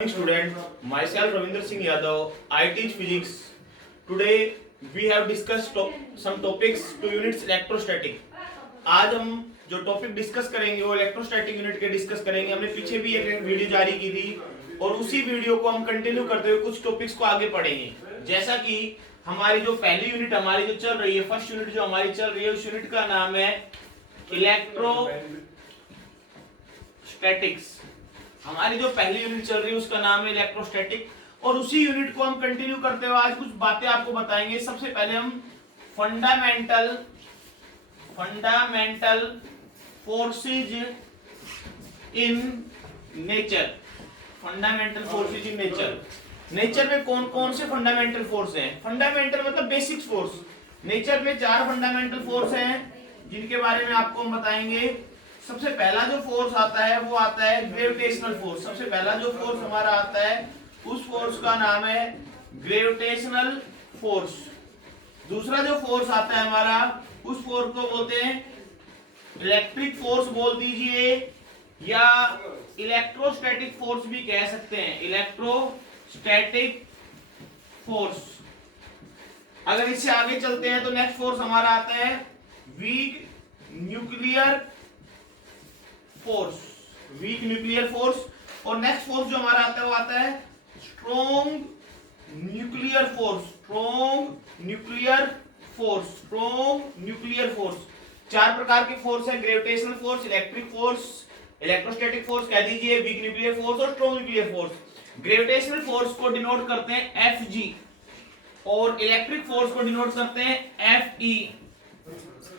Student, myself Ravinder Singh Yadav, I teach physics. Today we have discussed some topics to units electrostatic. आज हम जो topic discuss करेंगे वो electrostatic unit के discuss करेंगे। हमने पीछे भी एक वीडियो जारी की थी और उसी वीडियो को हम कंटिन्यू करते हुए कुछ टॉपिक्स को आगे पढ़ेंगे। जैसा कि हमारी जो पहली यूनिट हमारी जो चल रही है, फर्स्ट यूनिट जो हमारी चल रही है, उस यूनिट का नाम है इलेक्ट्रोस्टैटिक्स। हमारी जो पहली यूनिट चल रही है उसका नाम है इलेक्ट्रोस्टैटिक और उसी यूनिट को हम कंटिन्यू करते हुए आज कुछ बातें आपको बताएंगे। सबसे पहले हम fundamental forces in nature. Fundamental forces in nature. Nature में कौन कौन से फंडामेंटल फोर्स हैं? फंडामेंटल मतलब बेसिक फोर्स। नेचर में 4 फंडामेंटल फोर्स हैं जिनके बारे में आपको हम बताएंगे। सबसे पहला जो फोर्स आता है वो आता है ग्रेविटेशनल फोर्स। सबसे पहला जो फोर्स हमारा आता है उस फोर्स का नाम है ग्रेविटेशनल फोर्स। दूसरा जो फोर्स आता है हमारा उस फोर्स को बोलते हैं इलेक्ट्रिक फोर्स बोल दीजिए या इलेक्ट्रोस्टैटिक फोर्स भी कह सकते हैं। Electrostatic force. अगर इससे आगे चलते हैं तो नेक्स्ट फोर्स हमारा आता है वीक न्यूक्लियर फोर्स। और नेक्स्ट फोर्स जो हमारा आता है वो आता है स्ट्रॉन्ग न्यूक्लियर फोर्स। 4 प्रकार के फोर्स है, gravitational force, electric force, electrostatic force कह दीजिए, वीक न्यूक्लियर फोर्स और strong nuclear force. Gravitational force को डिनोट करते हैं Fg और इलेक्ट्रिक फोर्स को डिनोट करते हैं Fe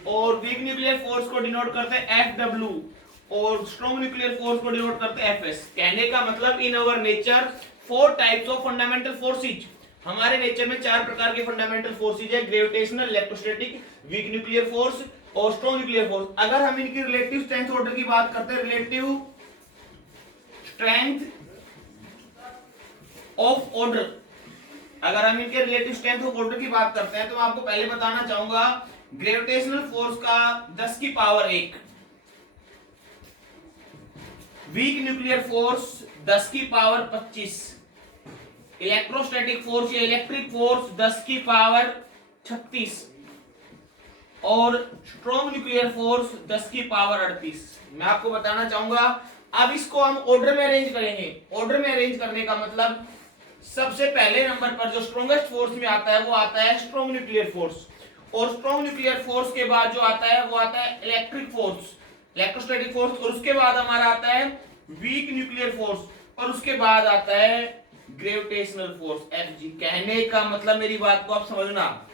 और वीक न्यूक्लियर फोर्स को डिनोट करते हैं Fw और स्ट्रॉन्ग न्यूक्लियर फोर्स को डिनोट करते हैं Fs। कहने का मतलब in our nature 4 types of fundamental forces. हमारे नेचर में 4 प्रकार के फंडामेंटल फोर्सेज है, gravitational, electrostatic, weak nuclear force और स्ट्रॉन्ग न्यूक्लियर फोर्स। अगर हम इनकी रिलेटिव स्ट्रेंथ ऑर्डर की बात करते हैं, रिलेटिव स्ट्रेंथ ऑफ ऑर्डर, अगर हम इनके रिलेटिव स्ट्रेंथ ऑफ ऑर्डर की बात करते हैं तो मैं आपको पहले बताना चाहूंगा ग्रेविटेशनल फोर्स का 10 की पावर 1, वीक न्यूक्लियर फोर्स 10 की पावर 25, इलेक्ट्रोस्टैटिक फोर्स या इलेक्ट्रिक फोर्स 10 की पावर 36 और स्ट्रॉन्ग न्यूक्लियर फोर्स 10 की पावर 38। मैं आपको बताना चाहूंगा, अब इसको हम ऑर्डर में अरेंज करेंगे। ऑर्डर में अरेंज करने का मतलब सबसे पहले नंबर पर जो स्ट्रॉन्गेस्ट फोर्स में आता है वो आता है स्ट्रॉन्ग न्यूक्लियर फोर्स और स्ट्रॉन्ग न्यूक्लियर फोर्स के बाद जो आता है वो आता है इलेक्ट्रिक फोर्स, इलेक्ट्रोस्टैटिक फोर्स और उसके बाद हमारा आता है वीक न्यूक्लियर फोर्स और उसके बाद आता है ग्रेविटेशनल फोर्स Fg। कहने का मतलब मेरी बात को आप समझना,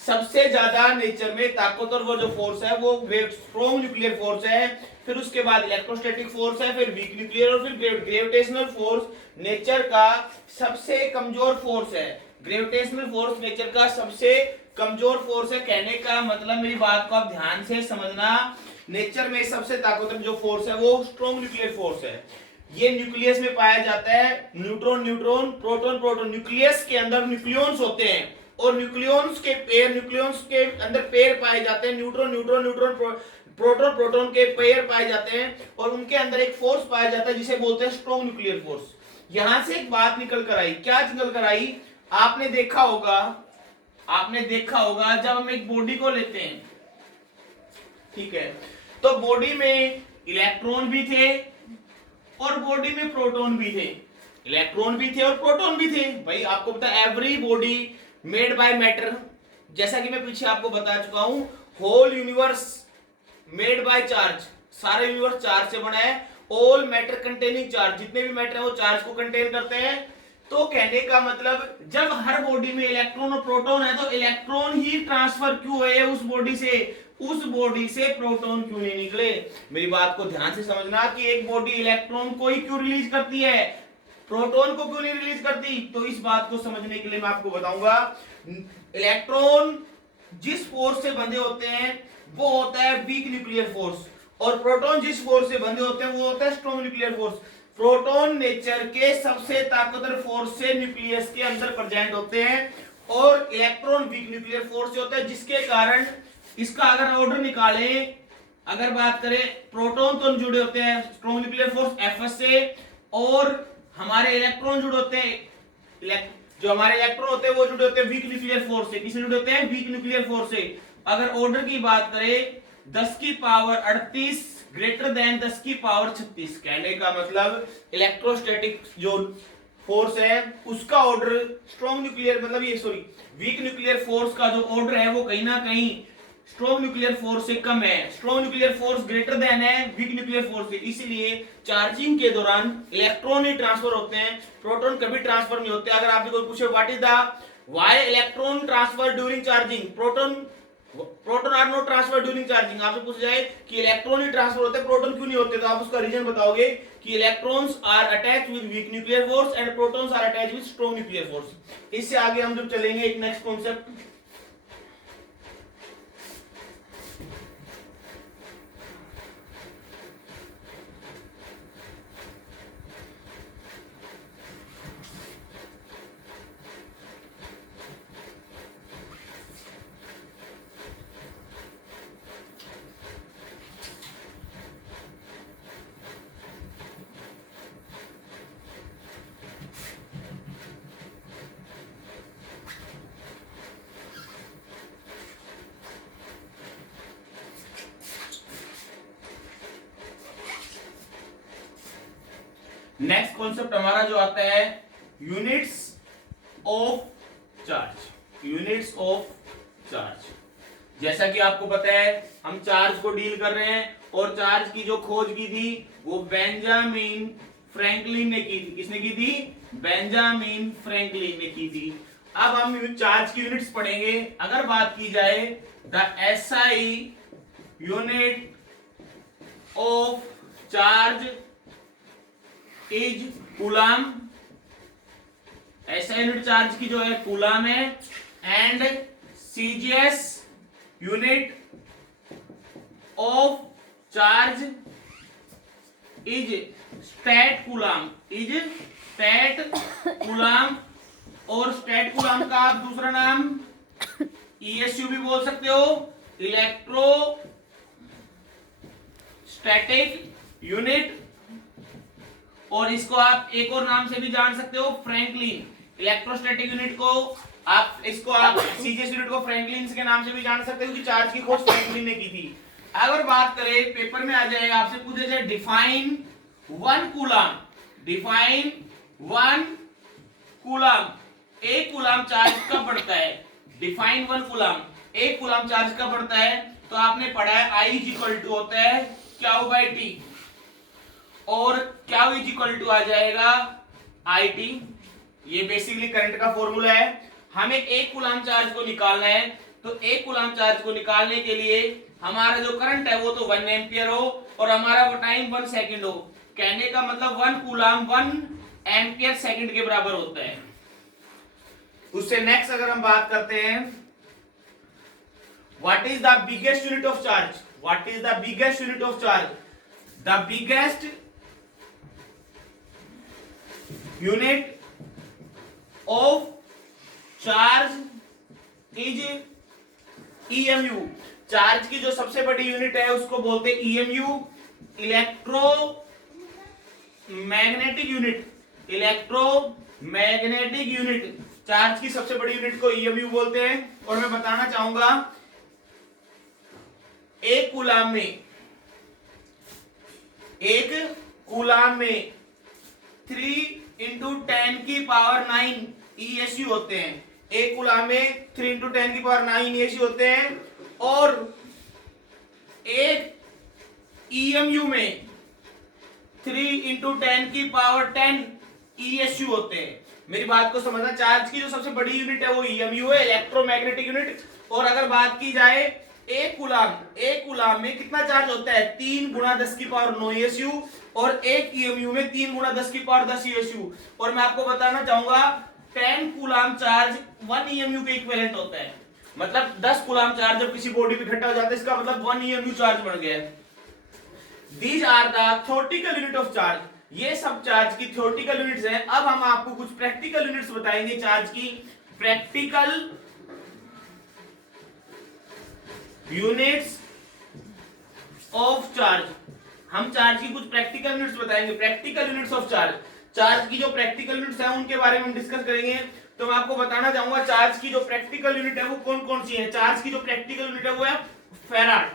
सबसे ज्यादा नेचर में ताकतवर वो जो फोर्स है वो स्ट्रॉन्ग न्यूक्लियर फोर्स है, फिर उसके बाद इलेक्ट्रोस्टैटिक फोर्स है, फिर वीक न्यूक्लियर और फिर ग्रेविटेशनल फोर्स नेचर का सबसे कमजोर फोर्स है। ग्रेविटेशनल फोर्स नेचर का सबसे कमजोर फोर्स है। कहने का मतलब मेरी बात को आप ध्यान से समझना, नेचर में सबसे ताकतवर जो फोर्स है वो स्ट्रॉन्ग न्यूक्लियर फोर्स है। ये न्यूक्लियस में पाया जाता है, neutron neutron, proton proton. Nucleus के अंदर न्यूक्लियॉन्स होते हैं और न्यूक्लियॉन्स के अंदर पेयर पाए जाते हैं, neutron neutron neutron, proton proton के पेयर पाए जाते हैं और उनके अंदर एक फोर्स पाया जाता है जिसे बोलते हैं स्ट्रॉन्ग न्यूक्लियर फोर्स। यहां से एक बात निकल कर आई। क्या निकल कर आई? आपने देखा होगा जब हम एक बॉडी को लेते हैं, ठीक है, तो बॉडी में इलेक्ट्रॉन भी थे और बॉडी में प्रोटॉन भी थे, इलेक्ट्रॉन भी थे और प्रोटॉन भी थे। भाई आपको पता है everybody made by matter, जैसा कि मैं पीछे आपको बता चुका हूं, whole universe made by charge. सारा यूनिवर्स चार्ज से बना है। ऑल मैटर कंटेनिंग चार्ज, जितने भी मैटर है वो चार्ज को कंटेन करते हैं। तो कहने का मतलब जब हर बॉडी में इलेक्ट्रॉन और प्रोटॉन है तो इलेक्ट्रॉन ही ट्रांसफर क्यों हुए उस बॉडी से प्रोटॉन क्यों नहीं निकले? मेरी बात को ध्यान से समझना कि एक बॉडी इलेक्ट्रॉन को ही क्यों रिलीज करती है, प्रोटॉन को क्यों नहीं रिलीज करती? तो इस बात को समझने के लिए मैं आपको बताऊंगा, इलेक्ट्रॉन जिस फोर्स से बंधे होते हैं वो होता है वीक न्यूक्लियर फोर्स और प्रोटॉन जिस फोर्स से बंधे होते हैं वो होता है strong nuclear force. Proton nature के सबसे ताकतवर फोर्स से न्यूक्लियस के अंदर प्रेजेंट होते हैं और इलेक्ट्रॉन वीक न्यूक्लियर फोर्स से होता है, जिसके कारण इसका अगर ऑर्डर निकालें, अगर बात करें, प्रोटॉन तो जुड़े होते हैं स्ट्रॉन्ग न्यूक्लियर फोर्स Fs से और हमारे इलेक्ट्रॉन जुड़े होते हैं, जो हमारे इलेक्ट्रॉन होते हैं वो जुड़े होते हैं वीक न्यूक्लियर फोर्स से। किससे जुड़े होते हैं? वीक न्यूक्लियर फोर्स से। अगर ऑर्डर की बात करें 10 की पावर 38 ग्रेटर देन 10 की पावर 36, कहने का मतलब इलेक्ट्रोस्टैटिक जो फोर्स है उसका ऑर्डर स्ट्रॉन्ग न्यूक्लियर मतलब ये सॉरी वीक न्यूक्लियर फोर्स का जो ऑर्डर है वो कहीं ना कहीं स्ट्रॉन्ग न्यूक्लियर फोर्स से कम है। Strong nuclear force greater than है वीक न्यूक्लियर फोर्स से, इसीलिए चार्जिंग के दौरान इलेक्ट्रॉन ही ट्रांसफर होते हैं, प्रोटॉन कभी ट्रांसफर नहीं होते। अगर आपसे कोई पूछे what is the why electron transfer during charging, proton are not transfer during charging, आपसे पूछा जाए कि इलेक्ट्रॉन ही ट्रांसफर होते हैं प्रोटॉन क्यों नहीं होते, तो आप उसका रीजन बताओगे कि electrons are attached with weak nuclear force and protons are attached with strong nuclear force. इससे आगे हम जब चलेंगे एक नेक्स्ट कॉन्सेप्ट, नेक्स्ट कॉन्सेप्ट हमारा जो आता है units of charge. Units of charge, जैसा कि आपको पता है हम चार्ज को डील कर रहे हैं और चार्ज की जो खोज की थी वो बेंजामिन फ्रैंकलिन ने की थी। किसने की थी? बेंजामिन फ्रैंकलिन ने की थी। अब हम चार्ज की यूनिट्स पढ़ेंगे। अगर बात की जाए the SI unit of charge is coulomb, ऐसा यूनिट चार्ज की जो है कूलाम है, and CGS unit of charge is stat coulomb, is stat coulomb, और स्टैट कूलाम का आप दूसरा नाम ईएसयू भी बोल सकते हो, इलेक्ट्रो स्टैटिक यूनिट, और इसको आप एक और नाम से भी जान सकते हो फ्रैंकलिन। इलेक्ट्रोस्टैटिक यूनिट को आप सीजीएस यूनिट को फ्रैंकलिन के नाम से भी जान सकते हो कि चार्ज की खोज फ्रैंकलिन ने की थी। अगर बात करें पेपर में आ जाएगा, आपसे पूछा जाए define 1 coulomb, define 1 coulomb, 1 coulomb charge कब बढ़ता है? डिफाइन 1 कूलाम, 1 कूलाम चार्ज कब बढ़ता है? तो आपने पढ़ा है I इज इक्वल टू होता है क्यू बाई टी, और क्या इज इक्वल टू आ जाएगा IT। ये बेसिकली करंट का फॉर्मूला है। हमें 1 कूलाम चार्ज को निकालना है, तो 1 कूलाम चार्ज को निकालने के लिए हमारा जो करंट है वो तो 1 एम्पियर हो और हमारा वो टाइम 1 सेकंड हो। कहने का मतलब 1 कूलाम 1 एम्पियर सेकंड के बराबर होता है। उससे नेक्स्ट अगर हम बात करते हैं what is the biggest unit of charge, what is the biggest unit of charge? The biggest unit of charge is EMU। Charge की जो सबसे बड़ी यूनिट है उसको बोलते हैं EMU, electro magnetic unit, electro magnetic unit. Charge की सबसे बड़ी यूनिट को EMU बोलते हैं। और मैं बताना चाहूंगा 1 कूलाम में 3 इंटू 10 की पावर 9 ESU होते हैं। 1 कूलाम में 3 इंटू 10 की पावर 9 ESU होते हैं, और एक EMU में 3 इंटू 10 की पावर 10 ESU होते हैं। मेरी बात को समझना, चार्ज की जो सबसे बड़ी यूनिट है वो EMU है, इलेक्ट्रोमैग्नेटिक यूनिट। और अगर बात की जाए 1 कूलाम में कितना चार्ज होता है? 3 गुणा 10 की पावर 9 ESU, और 1 EMU में 3 गुणा 10 की पावर 10 ESU। और मैं आपको बताना चाहूंगा 10 कूलाम चार्ज 1 EMU के इक्विवेलेंट होता है। मतलब 10 कूलाम चार्ज जब किसी बॉडी पे इकट्ठा हो जाता है इसका मतलब 1 EMU चार्ज बन गया है। These are the theoretical unit of charge. ये सब चार्ज की थ्योरेटिकल यूनिट्स हैं। अब हम आपको कुछ प्रैक्टिकल यूनिट्स बताएंगे चार्ज की। प्रैक्टिकल यूनिट्स ऑफ चार्ज, हम चार्ज की कुछ प्रैक्टिकल यूनिट्स बताएंगे, practical units of charge. Charge की जो प्रैक्टिकल यूनिट्स है उनके बारे में हम डिस्कस करेंगे। तो मैं आपको बताना चाहूंगा चार्ज की जो प्रैक्टिकल यूनिट है वो कौन कौन सी है। चार्ज की जो प्रैक्टिकल यूनिट है वो है फैराड।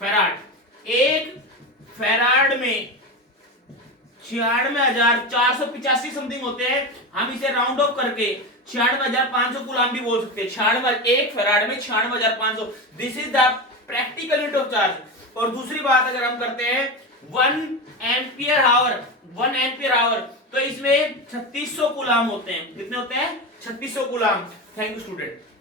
फैराड, एक फैराड में 96,485 समथिंग होते हैं। हम इसे राउंड ऑफ करके 96,500 कूलाम भी बोल सकते हैं। 96, एक फैराड में 96,500, this is the practical unit of charge. और दूसरी बात अगर हम करते हैं 1 एम्पियर आवर, 1 एम्पियर आवर, तो इसमें 3600 कूलाम होते हैं। कितने होते हैं? 3600 कूलाम। Thank you student.